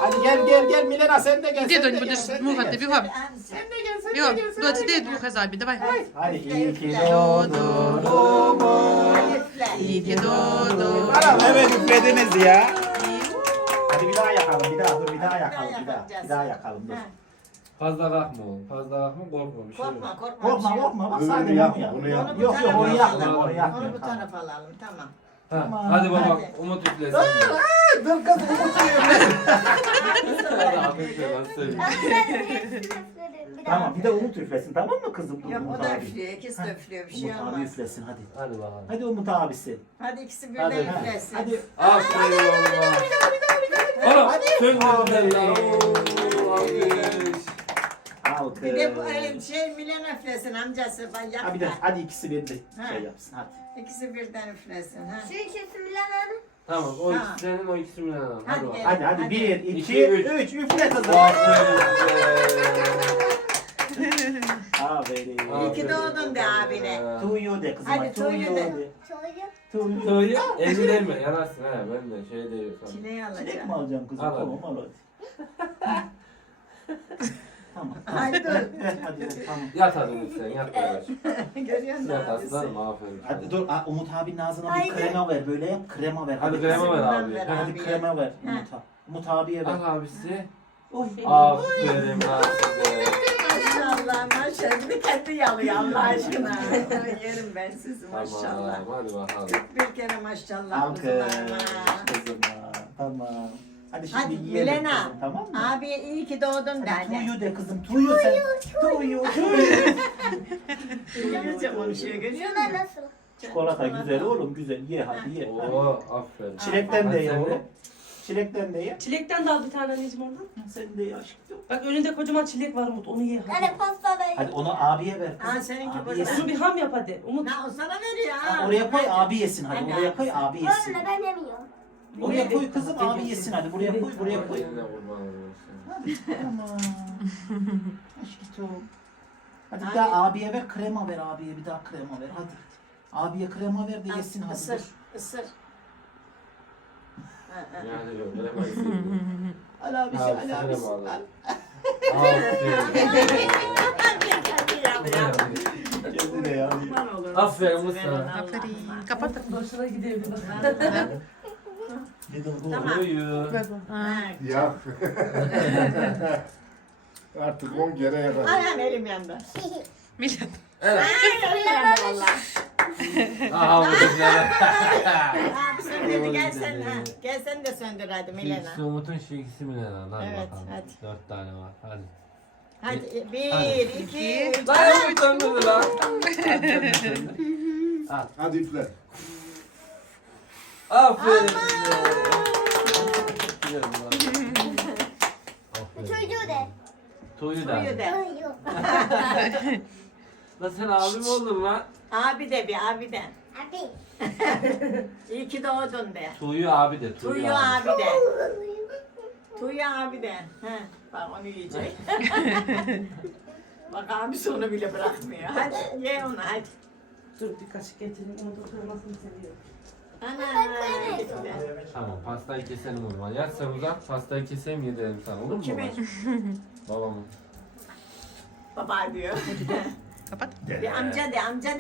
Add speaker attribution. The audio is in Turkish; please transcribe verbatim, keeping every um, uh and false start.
Speaker 1: Hadi gel gel gel Milena sen de gel.
Speaker 2: Где
Speaker 1: Sen de
Speaker 2: кто-нибудь
Speaker 1: gel.
Speaker 2: будешь
Speaker 1: Sen de
Speaker 2: мухать,
Speaker 1: gel.
Speaker 2: добивай.
Speaker 1: Sen de gel sen de
Speaker 2: Бьем.
Speaker 1: gel. Sen
Speaker 2: Ну,
Speaker 1: de
Speaker 2: ты
Speaker 1: gel.
Speaker 2: двух Азаби, давай.
Speaker 1: Hadi iyi ki
Speaker 2: Doğdun.
Speaker 1: doğdun.
Speaker 2: İyi ki doğdun.
Speaker 1: Anam hemen üflediniz ya. Hadi bir daha yakalım bir daha dur bir daha yakalım bir daha. Bir daha yakalım dur.
Speaker 3: Fazla kalkma oğlum. Fazla kalkma korkma bir şey yok.
Speaker 4: Korkma korkma.
Speaker 1: Korkma
Speaker 4: bir şey yok.
Speaker 1: korkma bak
Speaker 5: Öbürünü
Speaker 1: sadece
Speaker 5: yapma,
Speaker 1: bunu yap.
Speaker 5: bunu yapma.
Speaker 4: Onu bu
Speaker 1: Yok yok
Speaker 4: tarafa
Speaker 1: onu yapma
Speaker 4: alalım.
Speaker 1: onu yapma.
Speaker 4: Onu bu tarafa alalım tamam.
Speaker 3: Ha,
Speaker 1: Tamam.
Speaker 3: hadi baba
Speaker 4: Hadi.
Speaker 3: Umut üflesin.
Speaker 1: Dur kız unutuyorum.
Speaker 3: Hadi Ahmet Bey, ben söyleyeyim.
Speaker 1: Tamam bir de Umut üflesin tamam mı kızım? Dur,
Speaker 4: Yok
Speaker 1: Umut
Speaker 4: o da
Speaker 1: abi.
Speaker 4: üflüyor. İkisi de üflüyor. Bir şey
Speaker 1: Umut abi
Speaker 4: olmaz.
Speaker 1: üflesin hadi.
Speaker 3: Hadi bakalım.
Speaker 1: Hadi Umut abisi.
Speaker 4: Hadi ikisi birden
Speaker 1: Hadi.
Speaker 4: üflesin.
Speaker 1: Hadi.
Speaker 3: Aferin oğluma. Oğlum söndürdüler ya. Oo, alkış.
Speaker 1: Alkış.
Speaker 4: Bir de bu e, şey Milen üflesin amcası. Ben
Speaker 1: Ha bir de
Speaker 4: yapma.
Speaker 1: hadi ikisi birden
Speaker 4: Ha.
Speaker 1: şey yapsın hadi.
Speaker 4: İkisi birden üflesin. Ha.
Speaker 6: Şu ikisi Milan Hanım.
Speaker 3: Tamam o
Speaker 4: Ha.
Speaker 3: ikisi senin o ikisi Milan Hanım. Hadi
Speaker 4: Hadi
Speaker 3: bakalım.
Speaker 4: gel.
Speaker 1: Hadi hadi
Speaker 4: Hadi.
Speaker 1: bir, iki,
Speaker 3: İki,
Speaker 1: üç.
Speaker 3: üç.
Speaker 1: Üfle kızım.
Speaker 3: Aferin size.
Speaker 1: Aferin.
Speaker 4: İyi ki doğdun de abine.
Speaker 1: To you de kızım.
Speaker 4: Hadi to you de.
Speaker 6: Çocuğum.
Speaker 1: To you.
Speaker 3: Söyle, elini değme, yanarsın ha, ben de şey değil sana.
Speaker 4: Çileği
Speaker 1: Çilek mi
Speaker 4: alacağım.
Speaker 1: alacağım kızım?
Speaker 3: Al hadi.
Speaker 1: Tamam al hadi. Tamam.
Speaker 4: Hadi dur.
Speaker 1: Hadi hadi tamam.
Speaker 3: Yat hadi Umut sen, yat kardeş.
Speaker 4: Görüyor musun
Speaker 3: Yat
Speaker 4: abisi?
Speaker 3: aslanım, aferin.
Speaker 1: Hadi dur ha, Umut abinin ağzına bir
Speaker 6: Haydi.
Speaker 1: krema ver böyle yap krema ver.
Speaker 3: Hadi
Speaker 1: kızım.
Speaker 3: krema ver
Speaker 4: Bundan
Speaker 3: abi.
Speaker 4: ver
Speaker 3: Ha,
Speaker 1: Hadi
Speaker 4: abiye.
Speaker 1: krema ver
Speaker 4: Ha.
Speaker 1: Umut, abi. Umut abiye ver.
Speaker 3: Al abisi.
Speaker 1: Oy.
Speaker 3: Aferin lan size.
Speaker 4: Maşallah maşallah. Bir kendi yalıyor Allah aşkına. Yerim ben sizi maşallah.
Speaker 3: Tamam, hadi bakalım.
Speaker 4: Bir kere maşallah
Speaker 1: Alkış
Speaker 4: kuzularıma.
Speaker 1: kızıma. Tamam. Hadi şimdi
Speaker 4: Hadi
Speaker 1: yiyelim
Speaker 4: Milena.
Speaker 1: kızım tamam mı?
Speaker 4: Abi iyi ki doğdun de
Speaker 1: Hadi
Speaker 4: anne.
Speaker 1: tuyu de kızım tuyu sen. Tuyu tuyu.
Speaker 4: İngilizce konuşuyor görüyor
Speaker 6: Şuna
Speaker 4: musun?
Speaker 6: nasıl?
Speaker 1: Çikolata güzel oğlum güzel ye hadi ye. Hadi.
Speaker 3: Oo, aferin.
Speaker 1: Çilekten de
Speaker 3: Hadi
Speaker 1: ye
Speaker 3: sen
Speaker 1: oğlum. Çilekten de ye.
Speaker 7: Çilekten de al bir tane anneciğim oradan.
Speaker 1: Sen de ye aşkım.
Speaker 7: Bak önünde kocaman çilek var Umut. Onu ye hadi.
Speaker 6: Hani pastada
Speaker 1: Hadi onu abiye ver kızım.
Speaker 4: Ha, seninki
Speaker 1: Abi
Speaker 4: burada.
Speaker 1: yesin.
Speaker 7: Onu bir ham yap hadi. Umut.
Speaker 4: Ha o sana veriyor ha.
Speaker 1: Ha, oraya koy abi yesin hadi.
Speaker 4: Hadi
Speaker 1: Oraya koy
Speaker 4: abi.
Speaker 1: abi yesin.
Speaker 6: Böyle ben yemiyorum.
Speaker 1: Oraya koy kızım abi yesin hadi. Buraya koy buraya koy.
Speaker 3: Eline kurban olayım sen.
Speaker 1: Hadi tamam. Aşkım. Hadi bir
Speaker 4: Hadi.
Speaker 1: daha abiye ver krema ver abiye bir daha krema ver hadi. Abiye krema ver de
Speaker 4: Ha,
Speaker 1: yesin hadi.
Speaker 4: Isır,
Speaker 1: dur.
Speaker 4: ısır. Ha, ha.
Speaker 3: Yani yok, öyle bakayım.
Speaker 1: Al abi
Speaker 3: Abi,
Speaker 1: al
Speaker 3: sana
Speaker 1: abi.
Speaker 3: bağlı.
Speaker 1: al.
Speaker 3: Aferin.
Speaker 1: Kendine ya.
Speaker 4: Kurban olurum
Speaker 3: Aferin
Speaker 4: sizi
Speaker 3: Mustafa.
Speaker 4: veren Allah'ıma.
Speaker 2: Aferin. Kapat.
Speaker 7: Hoşuna gidiyor.
Speaker 1: Little boy.
Speaker 4: Tamam.
Speaker 3: Uyu.
Speaker 4: Ha.
Speaker 5: Ya. Artık on kere yakar.
Speaker 4: Ayağım elim yandı.
Speaker 2: Milan.
Speaker 3: Evet.
Speaker 4: Ay elim yandı valla.
Speaker 3: Aha bu kızlara.
Speaker 4: Abi söndürdü gel sen ha. Gel sen de söndür hadi
Speaker 3: Şu
Speaker 4: Milena.
Speaker 3: ikisi Umut'un şu ikisi Milan'ın. Hadi
Speaker 4: Evet,
Speaker 3: bakalım.
Speaker 4: hadi.
Speaker 3: Dört tane var. Hadi.
Speaker 4: Hadi bir, iki, üç.
Speaker 3: Lan Umut döndü lan.
Speaker 5: Hadi üfle.
Speaker 3: Aferin size. Güzel lan. Aferin.
Speaker 6: Çocuğu de.
Speaker 3: Tuğyu da.
Speaker 4: Tuyu de.
Speaker 6: Çocuğu.
Speaker 3: Lan sen abim oldun lan.
Speaker 4: Abi de bir abi de.
Speaker 6: Abi.
Speaker 4: İyi ki doğdun de.
Speaker 3: Tuğyu abi de.
Speaker 4: Tuyu abi de. Tuyu abi de. He, bak onu yiyecek. Bak abisi onu bile bırakmıyor. Hadi ye onu hadi.
Speaker 7: Dur bir kaşık getireyim. Umut'un kırmasını seviyor.
Speaker 4: Ana gitti.
Speaker 3: Tamam pastayı keselim o zaman. Yat sen uzat pastayı keseyim yedirelim sana olur mu?
Speaker 4: Kimin?
Speaker 3: Babamın.
Speaker 4: Baba diyor.
Speaker 2: Kapat.
Speaker 4: Bir amca de amca de.